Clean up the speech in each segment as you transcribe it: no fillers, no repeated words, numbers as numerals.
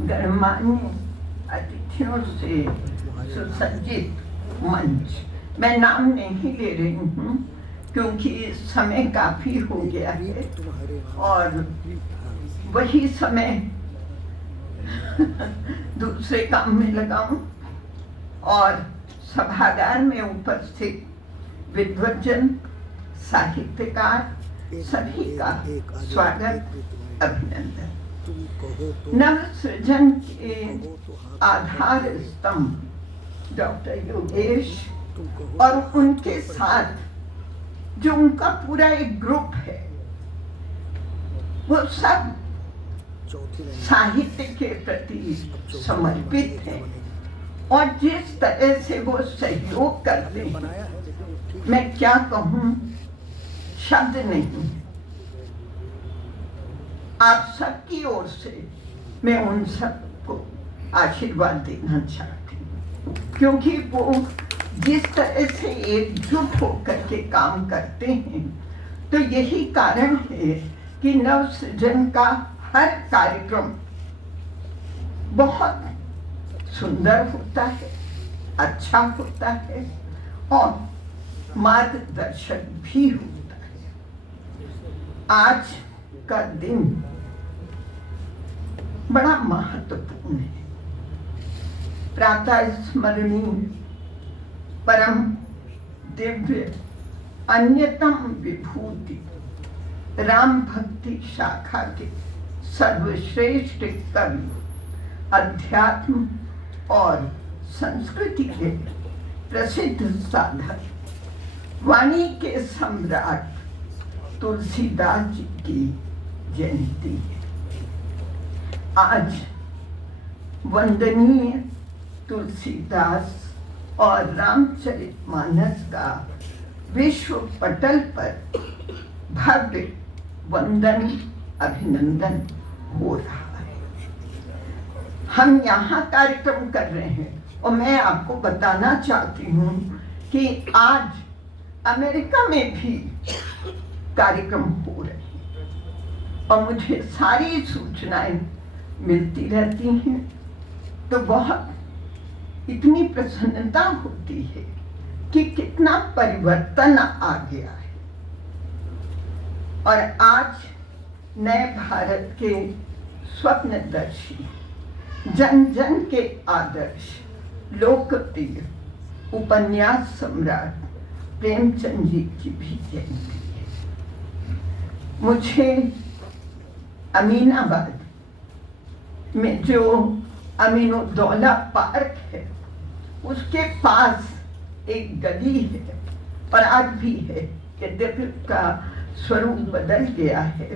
गणमान्य अतिथियों से सुसज्जित मंच, मैं नाम नहीं ले रही हूँ क्योंकि समय काफी हो गया है और वही समय दूसरे काम में लगाऊं और सभागार में उपस्थित विद्वज्जन, साहित्यकार सभी का स्वागत, अभिनंदन। नव सृजन के आधार स्तंभ डॉक्टर योगेश और उनके साथ जो उनका पूरा एक ग्रुप है, वो सब साहित्य के प्रति समर्पित है और जिस तरह से वो सहयोग करते हैं, मैं क्या कहूँ, शब्द नहीं। आप सबकी ओर से मैं उन सबको आशीर्वाद देना चाहती हूँ, क्योंकि वो जिस तरह से एकजुट होकर के काम करते हैं, तो यही कारण है कि नव सृजन का हर कार्यक्रम बहुत सुंदर होता है, अच्छा होता है और मार्गदर्शक भी होता है। आज का दिन बड़ा महत्वपूर्ण है। प्रातः स्मरणीय परम दिव्य अन्यतम विभूति राम भक्ति शाखा के सर्वश्रेष्ठ कवि, अध्यात्म और संस्कृति के प्रसिद्ध साधक, वाणी के सम्राट तुलसीदास जी की जयंती है। आज वंदनीय तुलसीदास और रामचरितमानस का विश्व पटल पर भव्य वंदन अभिनंदन हो रहा है। हम यहाँ कार्यक्रम कर रहे हैं और मैं आपको बताना चाहती हूँ कि आज अमेरिका में भी कार्यक्रम हो रहे हैं और मुझे सारी सूचनाएं मिलती रहती हैं, तो बहुत इतनी प्रसन्नता होती है कि कितना परिवर्तन आ गया है। और आज नए भारत के स्वप्नदर्शी, जन जन के आदर्श, लोकप्रिय उपन्यास सम्राट प्रेमचंद जी की भी जयंती है। मुझे अमीनाबाद में जो अमीनुद्दौला पार्क है, उसके पास एक गली है और आज भी है, यद्यपि उसका स्वरूप बदल गया है,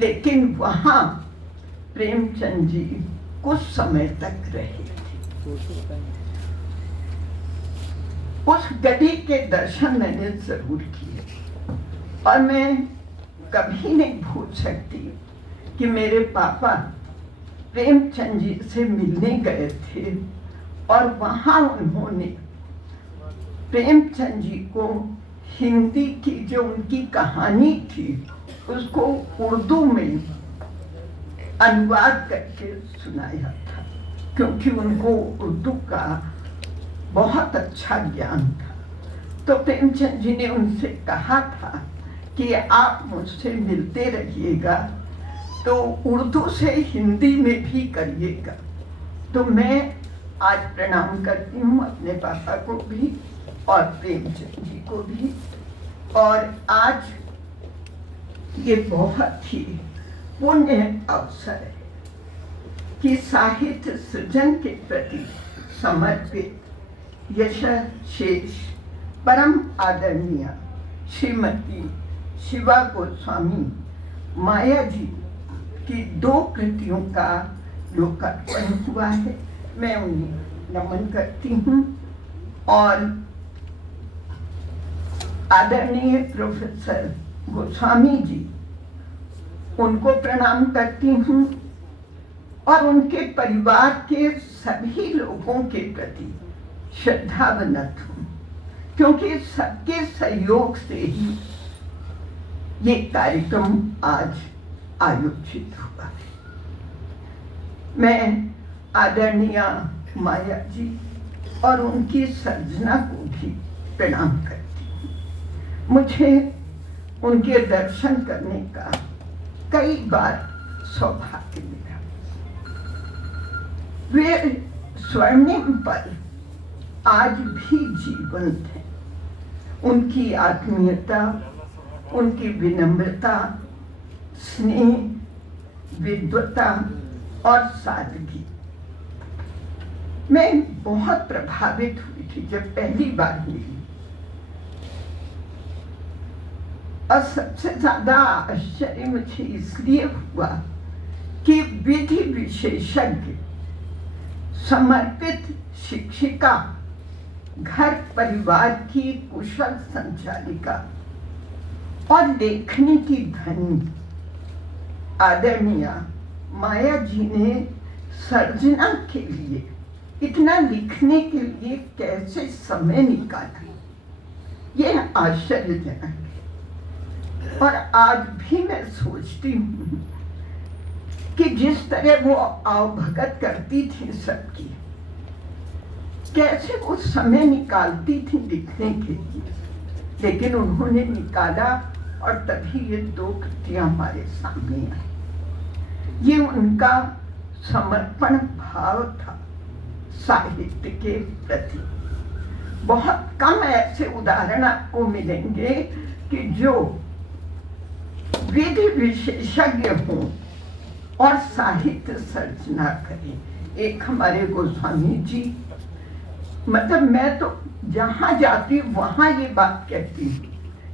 लेकिन वहाँ प्रेमचंद जी कुछ समय तक रहे थे। उस गली के दर्शन मैंने जरूर किए और मैं कभी नहीं भूल सकती कि मेरे पापा प्रेमचंद जी से मिलने गए थे और वहाँ उन्होंने प्रेमचंद जी को हिंदी की जो उनकी कहानी थी उसको उर्दू में अनुवाद करके सुनाया था, क्योंकि उनको उर्दू का बहुत अच्छा ज्ञान था। तो प्रेमचंद जी ने उनसे कहा था कि आप मुझसे मिलते रहिएगा तो उर्दू से हिंदी में भी करिएगा। तो मैं आज प्रणाम करती हूँ अपने पापा को भी और प्रेमचंद जी को भी। और आज ये बहुत ही पुण्य अवसर है कि साहित्य सृजन के प्रति समर्पित यशशेष परम आदरणीय श्रीमती शिवा गोस्वामी माया जी की 2 कृतियों का लोकार्पण हुआ है। मैं उन्हें नमन करती हूँ और आदरणीय प्रोफेसर गोस्वामी जी, उनको प्रणाम करती हूँ और उनके परिवार के सभी लोगों के प्रति श्रद्धावनत हूँ, क्योंकि सबके सहयोग से ही ये कार्यक्रम आज आयोजित हुआ है। मैं आदरणीय माया जी और उनकी सर्जना को भी प्रणाम करती हूँ। मुझे उनके दर्शन करने का कई बार सौभाग्य मिला। वे स्वर्णिम पल आज भी जीवंत हैं। उनकी आत्मीयता, उनकी विनम्रता, स्नेह, विद्वता और सादगी, मैं बहुत प्रभावित हुई थी जब पहली बार मिली। और सबसे ज्यादा आश्चर्य मुझे इसलिए हुआ कि विधि विशेषज्ञ, समर्पित शिक्षिका, घर परिवार की कुशल संचालिका और लेखनी की धनी आदरणीय माया जी ने सर्जना के लिए, इतना लिखने के लिए कैसे समय निकाला, यह आश्चर्यजनक है। और आज भी मैं सोचती हूँ कि जिस तरह वो आवभगत करती थी सबकी, कैसे वो समय निकालती थी लिखने के लिए, लेकिन उन्होंने निकाला और तभी ये 2 कृतियां हमारे सामने आई। ये उनका समर्पण भाव था साहित्य के प्रति। बहुत कम ऐसे उदाहरण आपको मिलेंगे कि जो विधि विशेषज्ञ हों और साहित्य सर्जना करें। एक हमारे गोस्वामी जी, मतलब मैं तो जहाँ जाती हूँ वहाँ ये बात कहती हूँ,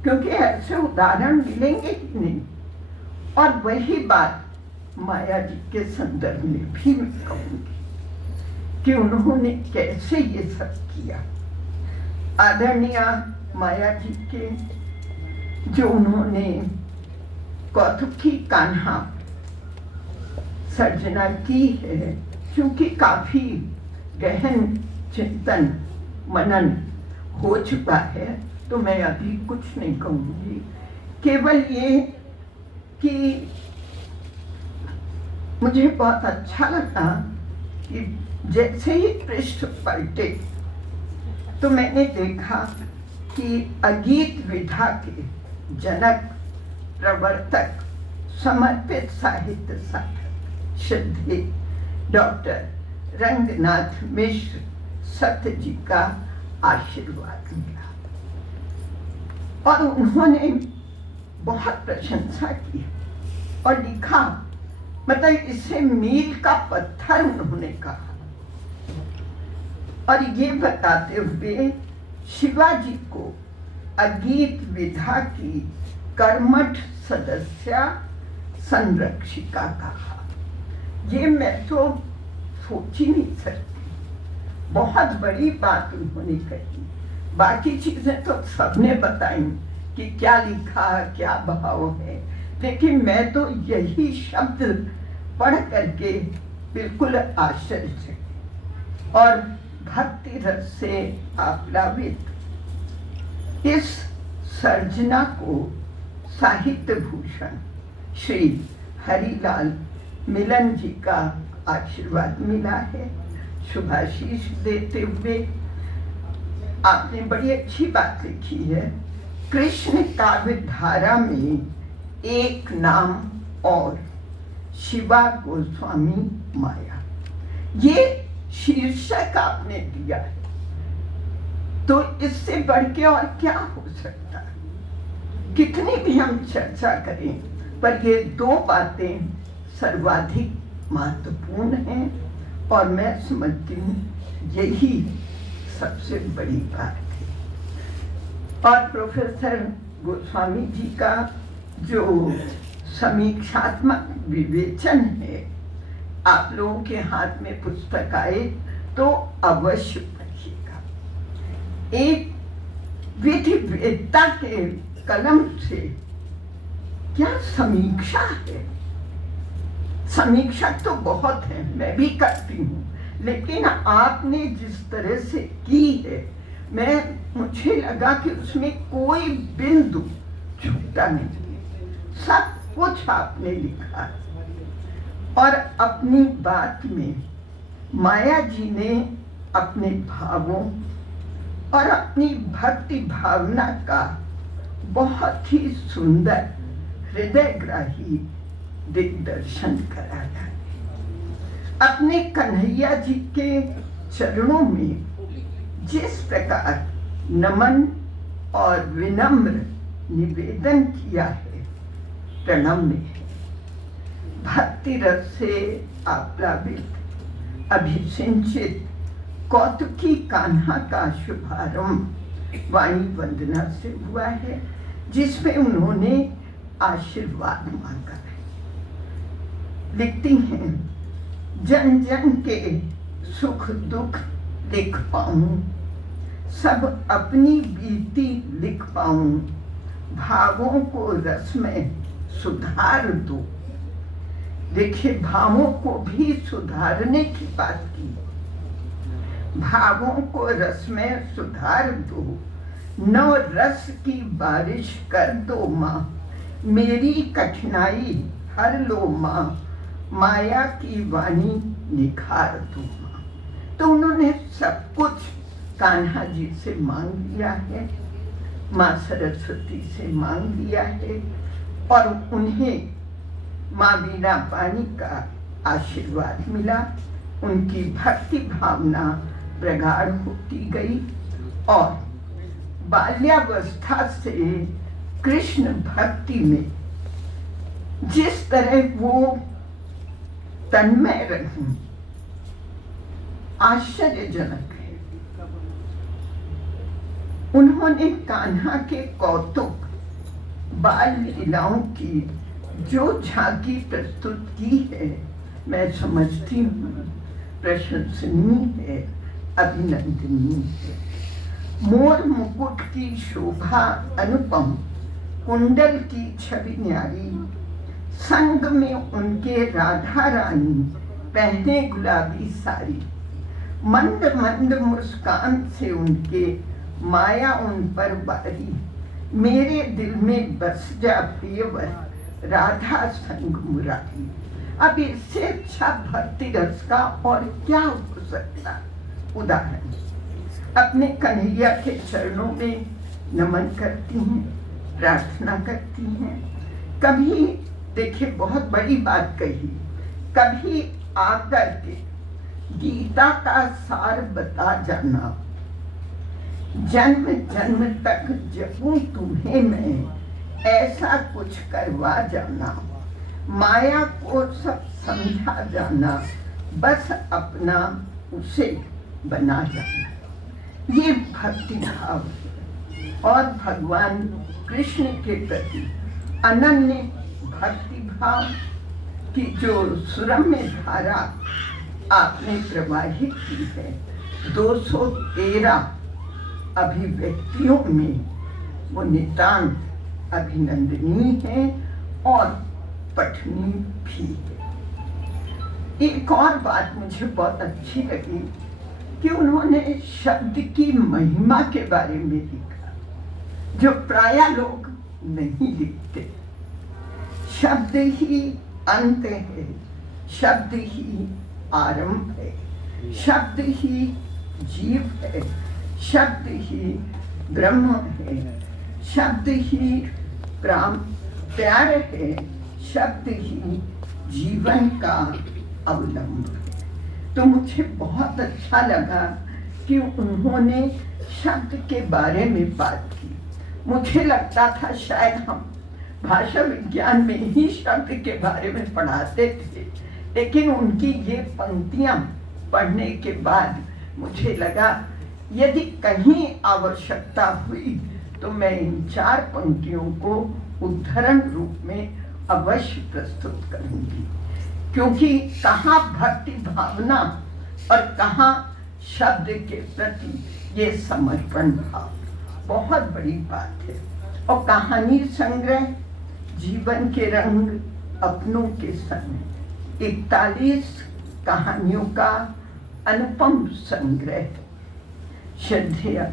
क्योंकि ऐसे उदाहरण मिलेंगे ही नहीं। और वही बात माया जी के संदर्भ में भी मैं कहूँगी कि उन्होंने कैसे ये सब किया। आदरणीय माया जी के जो उन्होंने कौतुकी कान्हा सर्जना की है, क्योंकि काफी गहन चिंतन मनन हो चुका है, तो मैं अभी कुछ नहीं कहूँगी। केवल ये कि मुझे बहुत अच्छा लगा कि जैसे ही पृष्ठ पलटे तो मैंने देखा कि अगीत विधा के जनक, प्रवर्तक, समर्पित साहित्य साधक श्रद्धेय डॉक्टर रंगनाथ मिश्र सत्य जी का आशीर्वाद मिला और उन्होंने बहुत प्रशंसा की और लिखा, मतलब इसे मील का पत्थर उन्होंने कहा। और ये बताते हुए शिवाजी को अगीत विधा की कर्मठ सदस्या संरक्षिका कहा। ये मैं तो सोच ही नहीं सकती, बहुत बड़ी बात उन्होंने कही। बाकी चीजें तो सबने बताई कि क्या लिखा, क्या भाव है, लेकिन मैं तो यही शब्द पढ़ करके बिल्कुल आश्चर्य और भक्ति रस से आप्लावित इस सर्जना को साहित्य भूषण श्री हरिलाल मिलन जी का आशीर्वाद मिला है। शुभाशीष देते हुए आपने बड़ी अच्छी बात लिखी है, कृष्ण काव्य धारा में एक नाम और, शिवा गोस्वामी माया, ये शीर्षक आपने दिया है, तो इससे बढ़ के और क्या हो सकता है। कितनी भी हम चर्चा करें, पर ये 2 बातें सर्वाधिक महत्वपूर्ण हैं और मैं समझती हूँ यही सबसे बड़ी बात है। और प्रोफेसर गोस्वामी जी का जो समीक्षात्मक विवेचन है, आप लोगों के हाथ में पुस्तक आए तो अवश्य पढ़िएगा। एक विधिवेत्ता के कलम से क्या समीक्षा है। समीक्षा तो बहुत है, मैं भी करती हूँ, लेकिन आपने जिस तरह से की है, मुझे लगा कि उसमें कोई बिंदु छूटा नहीं, सब कुछ आपने लिखा और अपनी बात में माया जी ने अपने भावों और अपनी भक्ति भावना का बहुत ही सुंदर हृदयग्राही दिग्दर्शन कराया। अपने कन्हैया जी के चरणों में जिस प्रकार नमन और विनम्र निवेदन किया है, प्रणम्य है। भक्ति रस से आप्लावित अभिसिंचित कौतुकी कान्हा का शुभारंभ वाणी वंदना से हुआ है, जिसमें उन्होंने आशीर्वाद मांगा है। लिखती हैं, जन जन के सुख दुख लिख पाऊं, सब अपनी बीती लिख पाऊं, भावों को रस में सुधार दो। देखिए, भावों को भी सुधारने की बात की। भावों को रस में सुधार दो, नव रस की बारिश कर दो माँ, मेरी कठिनाई हर लो माँ, माया की वाणी निखार दो माँ। तो उन्होंने सब कुछ कान्हा जी से मांग लिया है, माँ सरस्वती से मांग लिया है, और उन्हें माँ बीना पानी का आशीर्वाद मिला। उनकी भक्ति भावना प्रगाढ़ होती गई और बाल्यावस्था से कृष्ण भक्ति में जिस तरह वो तन्मय रही, आश्चर्यजनक है। उन्होंने कान्हा के कौतुक बाल लीलाओं की जो झांकी प्रस्तुत की है, मैं समझती हूँ प्रशंसनीय है, अभिनंदनीय है। मोर मुकुट की शोभा अनुपम, कुंडल की छवि न्यारी, संग में उनके राधा रानी पहने गुलाबी साड़ी, मंद मंद मुस्कान से उनके माया उन पर बारी, मेरे दिल में बस जा प्रियवर, राधा संग मुरारी। अब इससे अच्छा भक्ति रस का और क्या हो सकता उदाहरण। अपने कन्हैया के चरणों में नमन करती हैं, प्रार्थना करती हैं। कभी देखिए, बहुत बड़ी बात कही, कभी आकर के गीता का सार बता जाना, जन्म जन्म तक जपूं तुम्हें मैं, ऐसा कुछ करवा जाना, माया को सब समझा जाना, बस अपना उसे बना जाना। ये भक्ति भाव है और भगवान कृष्ण के प्रति अनन्य भक्ति भाव की जो सुरम्य धारा आपने प्रवाहित की है, 213 अभिव्यक्तियों में, वो नितांत अभिनंदनीय है और पठनीय भी है। एक और बात मुझे बहुत अच्छी लगी कि उन्होंने शब्द की महिमा के बारे में लिखा, जो प्रायः लोग नहीं लिखते। शब्द ही अंत है, शब्द ही आरंभ है, शब्द ही जीव है, शब्द ही ब्रह्म है, शब्द ही प्यार है, शब्द ही जीवन का अवलंब है। तो मुझे बहुत अच्छा लगा कि उन्होंने शब्द के बारे में बात की। मुझे लगता था शायद हम भाषा विज्ञान में ही शब्द के बारे में पढ़ाते थे, लेकिन उनकी ये पंक्तियां पढ़ने के बाद मुझे लगा यदि कहीं आवश्यकता हुई तो मैं इन 4 पंक्तियों को उद्धरण रूप में अवश्य प्रस्तुत करूंगी, क्योंकि कहाँ भक्ति भावना और कहाँ शब्द के प्रति ये समर्पण भाव, बहुत बड़ी बात है। और कहानी संग्रह, जीवन के रंग अपनों के संग, 41 कहानियों का अनुपम संग्रह। श्रद्धेय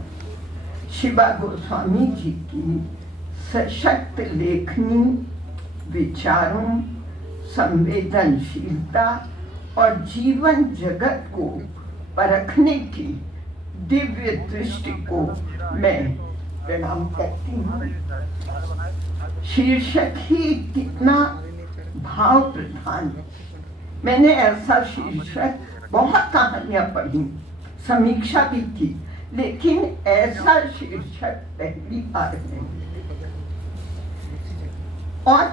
शिवा गोस्वामी जी की सशक्त लेखनी, विचारों, संवेदनशीलता और जीवन जगत को परखने की दिव्य दृष्टि को मैं प्रणाम करती हूँ। शीर्षक ही कितना भाव प्रधान। मैंने ऐसा शीर्षक बहुत कहानियां पढ़ी, समीक्षा भी की, लेकिन ऐसा शीर्षक पहली बार है। और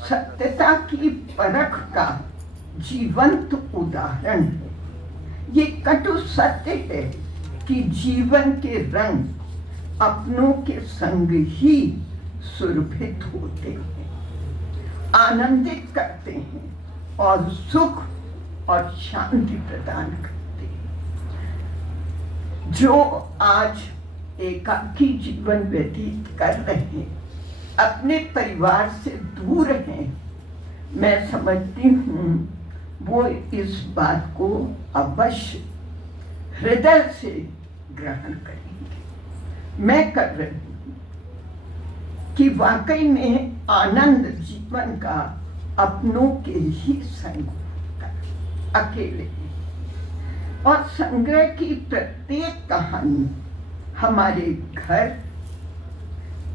सत्यता की परख का जीवंत उदाहरण है। ये कटु सत्य है कि जीवन के रंग अपनों के संग ही सुरभित होते हैं, आनंदित करते हैं और सुख और शांति प्रदान करते हैं। जो आज एकाकी जीवन व्यतीत कर रहे हैं, अपने परिवार से दूर हैं, मैं समझती हूँ वो इस बात को अवश्य हृदय से ग्रहण करेंगे। मैं कर रही हूँ कि वाकई में आनंद जीवन का अपनों के ही संग होता है, अकेले। और संग्रह की प्रत्येक कहानी हमारे घर,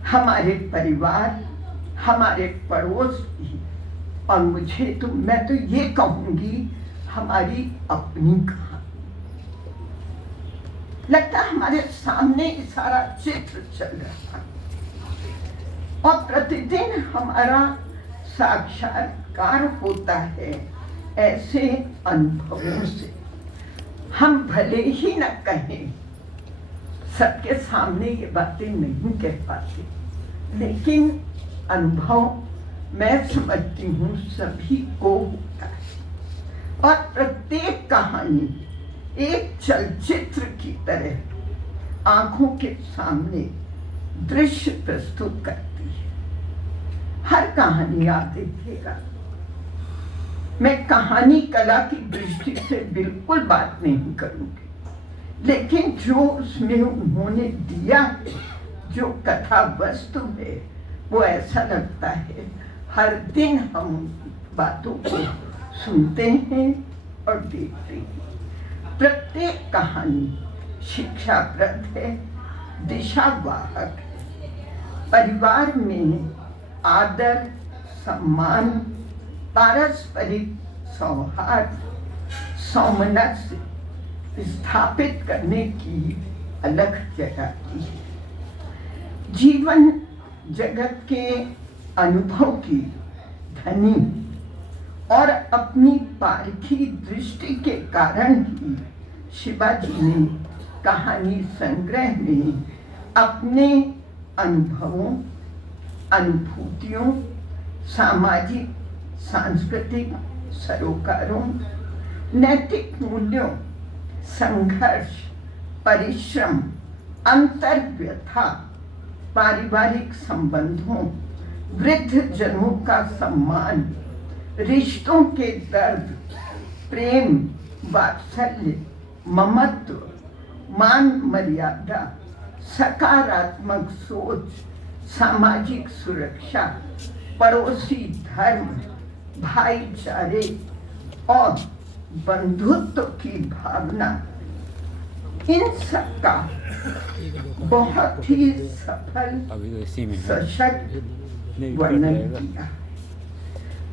हमारे परिवार, हमारे पड़ोस की, और मैं तो ये कहूंगी हमारी अपनी कहानी। लगता है हमारे सामने सारा चित्र चल रहा है और प्रतिदिन हमारा साक्षात्कार होता है ऐसे अनुभवों से। हम भले ही न कहें, सबके सामने ये बातें नहीं कह पाते, लेकिन अनुभव मैं समझती हूँ सभी को होता है। और प्रत्येक कहानी एक चलचित्र की तरह आंखों के सामने दृश्य प्रस्तुत करती है। हर कहानी आप देखिएगा, मैं कहानी कला की दृष्टि से बिल्कुल बात नहीं करूंगी, लेकिन जो उसमें उन्होंने दिया है, जो कथा वस्तु है, वो ऐसा लगता है हर दिन हम बातों को सुनते हैं और देखते हैं। प्रत्येक कहानी शिक्षाप्रद है, दिशावाहक है। परिवार में आदर, सम्मान, पारस्परिक सौहार्द, सामंजस्य स्थापित करने की अलग जगह की है। जीवन जगत के अनुभव की धनी और अपनी पारखी दृष्टि के कारण ही शिवाजी ने कहानी संग्रह में अपने अनुभवों, अनुभूतियों, सामाजिक सांस्कृतिक सरोकारों, नैतिक मूल्यों, संघर्ष, परिश्रम, अंतर्व्यथा, पारिवारिक संबंधों, वृद्ध जनों का सम्मान, रिश्तों के दर्द, प्रेम, वात्सल्य, ममत्व, मान मर्यादा, सकारात्मक सोच, सामाजिक सुरक्षा, पड़ोसी धर्म, भाईचारे और बंधुत्व की भावना, इन सब का बहुत ही सफल सशक्त वर्णन किया।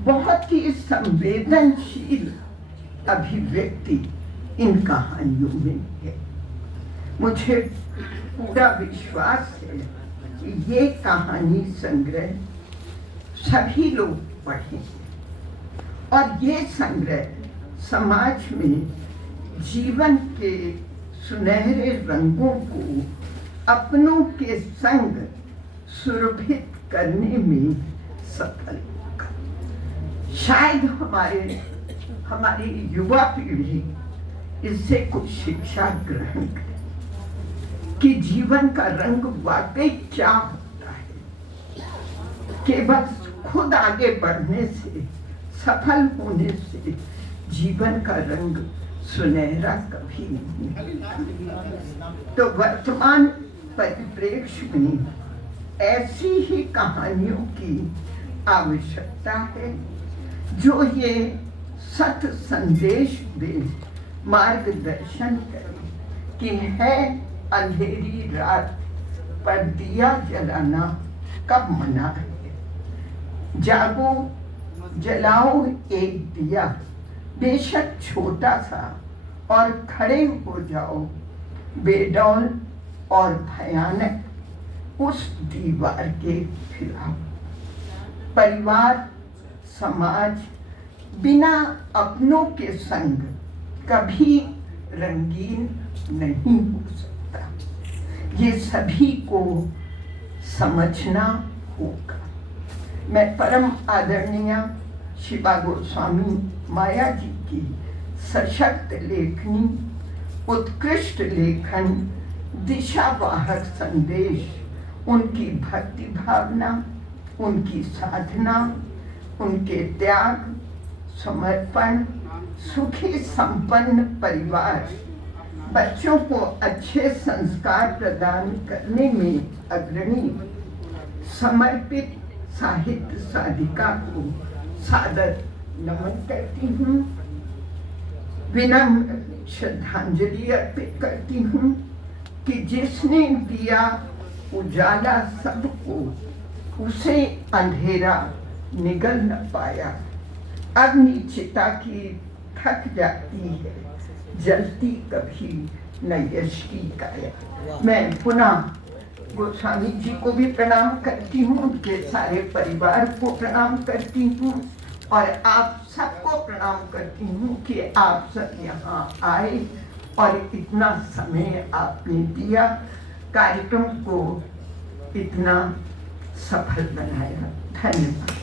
बहुत ही संवेदनशील अभिव्यक्ति इन कहानियों में है। मुझे पूरा विश्वास है कि ये कहानी संग्रह सभी लोग पढ़ें और ये संग्रह समाज में जीवन के सुनहरे रंगों को अपनों के संग सुरभित करने में सफल होगा। शायद हमारी युवा पीढ़ी इससे कुछ शिक्षा ग्रहण करे कि जीवन का रंग वाकई क्या होता है। केवल खुद आगे बढ़ने से, सफल होने से जीवन का रंग सुनहरा कभी नहीं। तो वर्तमान परिप्रेक्ष्य में ऐसी ही कहानियों की आवश्यकता है जो ये सत संदेश दे, मार्गदर्शन करे कि है अंधेरी रात पर दिया जलाना कब मना है। जागो, जलाओ एक दिया, बेशक छोटा सा, और खड़े हो जाओ बेडौल और भयानक उस दीवार के खिलाफ। परिवार, समाज बिना अपनों के संग कभी रंगीन नहीं हो सकता। ये सभी को समझना होगा। मैं परम आदरणीय शिवा गोस्वामी माया जी की सशक्त लेखनी, उत्कृष्ट लेखन, दिशावाहक संदेश, उनकी भक्ति भावना, उनकी साधना, उनके त्याग, समर्पण, सुखी संपन्न परिवार, बच्चों को अच्छे संस्कार प्रदान करने में अग्रणी, समर्पित साहित्य साधिका को सादर नमन करती हूँ। विनम्र श्रद्धांजलि अर्पित करती हूँ कि जिसने दिया उजाला सबको, उसे अंधेरा निगल न पाया। अग्निचिता की थक जाती है, जलती कभी न यश की काया। मैं पुनः गोस्वामी जी को भी प्रणाम करती हूँ, उनके सारे परिवार को प्रणाम करती हूँ, और आप सबको प्रणाम करती हूँ कि आप सब यहाँ आए और इतना समय आपने दिया, कार्यक्रम को इतना सफल बनाया। धन्यवाद।